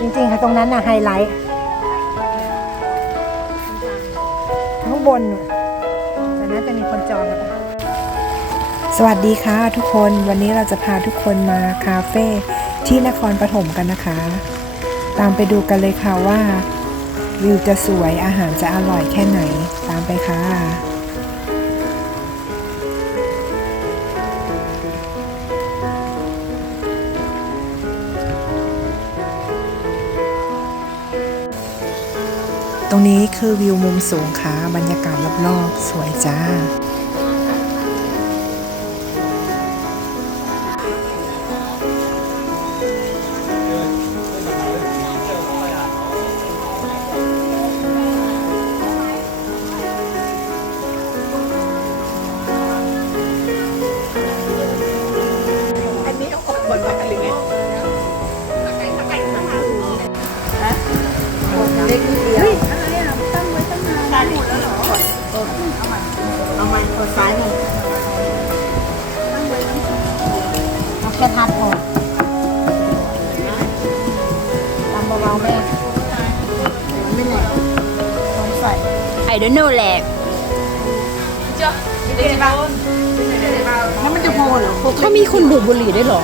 จริงๆ ค่ะตรงนั้นน่ะไฮไลท์ข้างบนน่ะแต่น่าจะมีคนจองแล้วสวัสดีค่ะทุกคนวันนี้เราจะพาทุกคนมาคาเฟ่ที่นครปฐมกันนะคะ ตามไปดูกันเลยค่ะว่าวิวจะสวยอาหารจะอร่อยแค่ไหนตามไปค่ะ รงนี้คือวิวมุมสูงค่ะ บรรยากาศรอบๆสวยจ้า ซ้ายมันเอาแค่ทานพอตามเบาๆแม่ไม่แหลกต้องใส่ I don't know แหละ แล้วมันจะพอเหรอเขามีคนดูดบุหรี่ได้วยเหรอ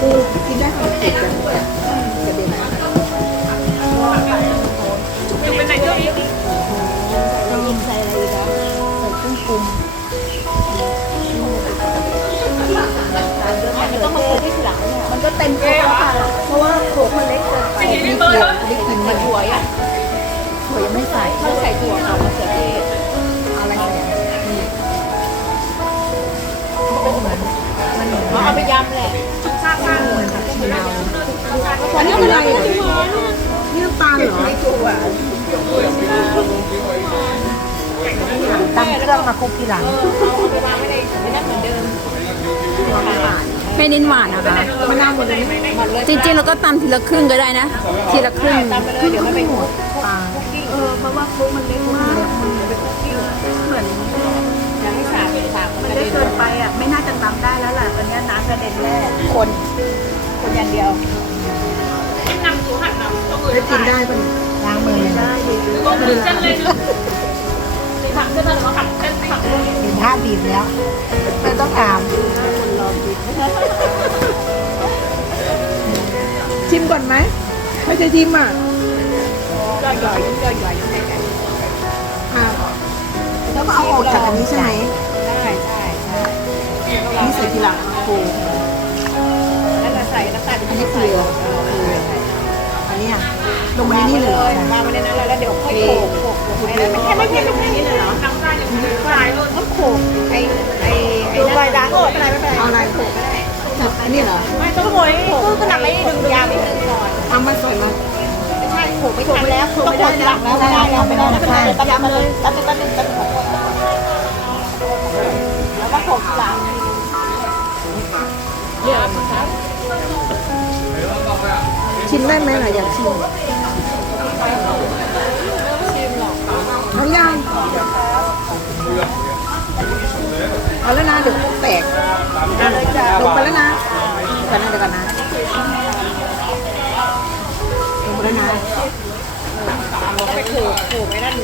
กูกินได้ทั้งติดกันกระเด็นนะเรา ใส่เครื่องปรุงมันก็เต็มตัวแล้วค่ะเพราะว่าโขกมันเล็กเกินไปนิดเดียวได้กินมันถั่วอะถั่วยังไม่ใส่ต้องใส่ถั่วเอามะเขือเทศอะไรใส่นี่มันเหมือนมันเหมือนเอาไปยำแหละข้าวเหมือนผักชีลาวอันนี้อะไรอะนี่น้ำตาลเหรอตำเครื่องมาคลุกทีหลังไม่เน้นหวานนะคะมะนาวหมดเลยจริงๆแล้วก็ตำทีละครึ่งก็ได้นะ ทีละครึ่งคือเดี๋ยวมันไปหัวปลาเออเพราะว่าคลุกมันเล็กมากเหมือนยังไม่สาบสาบมันเล็กเกินไปอะไม่น่าจะตำได้แล้วล่ะตอนนี้น้ำกระเด็นแรกคนคนอย่างเดียวน้ำสูหันน้ำจะกินได้ปะล้างมือเลย นะได้เห็นท่าบีบแล้วไม่ต้องถามชิมก่อนไหมไม่ใช่ชิมอะย่อยย่อยย่อยย่อยอ่าแล้วก็เอาออกจากอันนี้ใช่ไหมได้ใช่ใช่นี่ใส่ทีหลังปูแล้วเราใส่น้ำตาลอันนี้คืออั นนี้อะลงมาในนี่เลยมามาในนั้นแล้วเดี๋ยวค่อยโขกโขกโขกไม่แค่ไม่แค่ลงในนี้เลยเหรอน้ำตาลอย่างนี้ก็ได้เลยต้องโขกไอ้ไอ้ไอ้ลายด่างโขกอะไรไม่เป็นไรเอาอะไรโขกก็ได้อันนี้เหรอไม่ต้องโขกคือขนาดไม่ดึงยาไม่ดึงก่อนเอามาใส่มาไม่ใช่โขกไม่ทันแล้วโขกไม่ได้แล้วไม่ได้แล้วไม่ได้แล้วไม่ได้แล้วตัดมาเลยตัดตัดตัดตัด ชิมได้ไหมล่ะอยากชิมน้องยางเอาแล้วนะเดี๋ยวแตกลงไปแล้วนะเดี๋ยวก่อนนะเดี๋ยวก่อนนะลงไปแล้วนะไปโขกโขกไว้นั่น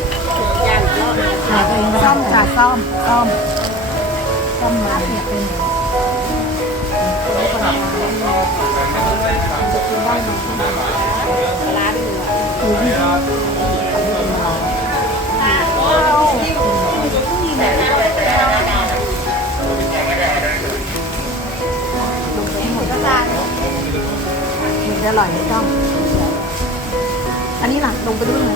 ยางอีกรอบนึงหาตัวเองซ่อมค่ะซ่อมซ่อมซ่อมมาเนี่ยเป็น มันจะอร่อยไม่ต้อง อันนี้หลังลงไปด้วยไหม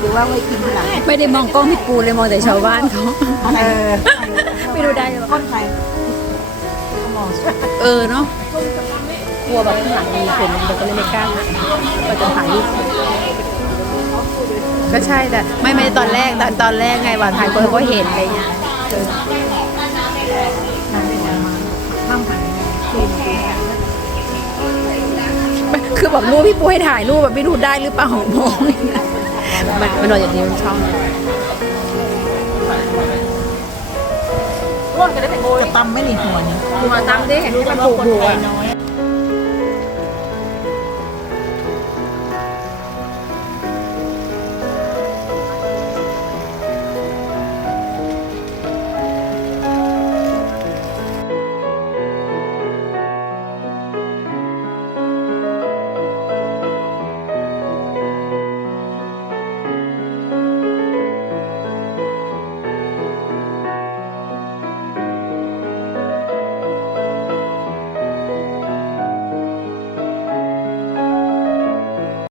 หรือว่าไว้กินทีหลังไม่ได้มองกล้องพี่ปูเลยมองแต่ชาวบ้านเขาอะไรเออไม่รู้ได้หรือเปก้ล่านใครเออเนาะ กลัวแบบข้างหลังมีคนมันก็เลยไม่กล้าถ่ายก็จะถ่ายรูปก็ใช่แต่ไม่ไม่ตอนแรกตอนตอนแรกไงว่าถ่ายคนเขาก็เห็นอะไรเงี้ยข้ามหันคืนคืนคือแบบรู้พี่ปูให้ถ่ายรูปแบบไม่รู้ได้หรือเปล่ามองมันมันโดนอย่างนี้มันช่องจะตำไม่หนีหัวนี่หัวตามได้เห็นรู้มันแต่ว่าถูกคนหัวไทยน้อย